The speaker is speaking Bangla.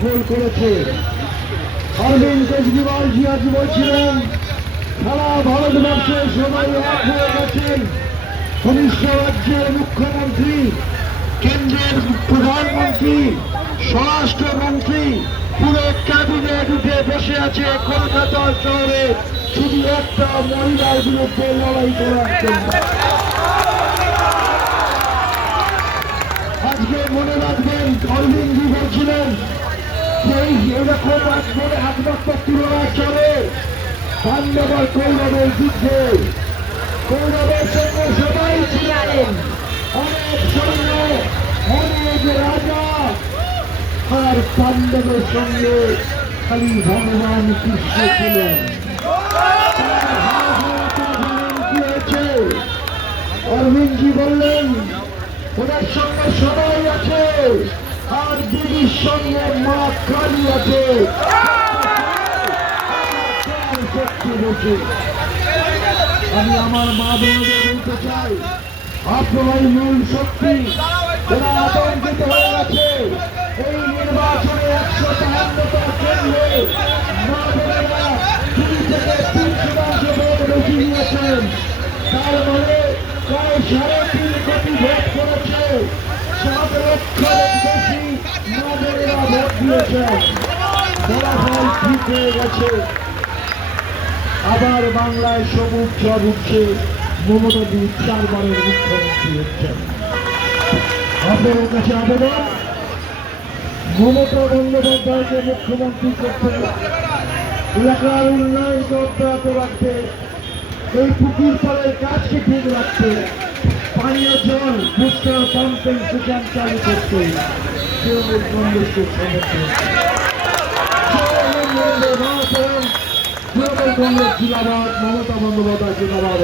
দখল করেছে। অরবিন্দ কেজরিওয়াল জি আজ বলছিলেন সারা ভারতবর্ষে সবাই এক হয়ে গেছেন। 19 রাজ্যের মুখ্যমন্ত্রী, কেন্দ্রের প্রধানমন্ত্রী, স্বরাষ্ট্রমন্ত্রী, পুরো ক্যাবিনেট উঠে বসে আছে কলকাতা শহরে শুধু একটা মহিলার বিরুদ্ধে লড়াই করার জন্য। আজকে মনে রাখবেন অরবিন্দজি বলছিলেন সেই এরকম আজকে একমাত্র তুলনা চলে পাণ্ডবের কৌরবের যুদ্ধে। কৌরবের সঙ্গে সবাই ছিলেন, অনেক সৈন্য, অনেক রাজা, আর পাণ্ডবের সঙ্গে খালি ভগবান কৃষ্ণ ছিলেন। কি হয়েছে? অরবিন্দজি বললেন ওনার সঙ্গে সবাই আছে, আর দিদির সঙ্গে মা কালী আছে। আমি আমার মা বোনদের বলতে চাই আপনারাই মূল শক্তি। ওরা আতঙ্কিত হয়ে গেছে এই নির্বাচনে 153টা কেন্দ্রে মা বোনেরা 2 থেকে 300 ভোট বেশি নিয়েছেন। তার মানে প্রায় 3.5 কোটি ভোট করেছে। 7 লক্ষের বেশি মা বোনেরা ভোট দিয়েছেন। ফলাফল ঠিক হয়ে গেছে। আবার বাংলায় সবুজ ঝড় উঠছে, মমতা দি 4 বারের মুখ্যমন্ত্রী হচ্ছেন। আপনাদের কাছে আবেদন, মমতা বন্দ্যোপাধ্যায়কে মুখ্যমন্ত্রী করতে, এলাকার উন্নয়নকে অব্যাহত রাখতে, এই পুকুর পাড়ের কাজকে ঠিক রাখতে, পানীয় জল বুস্টার পাম্পিং সিস্টেম চালু করতে তৃণমূল কংগ্রেসকে সমর্থন। তৃণমূল কংগ্রেস জিন্দাবাদ, মমতা বন্দ্যোপাধ্যায় জিন্দাবাদ।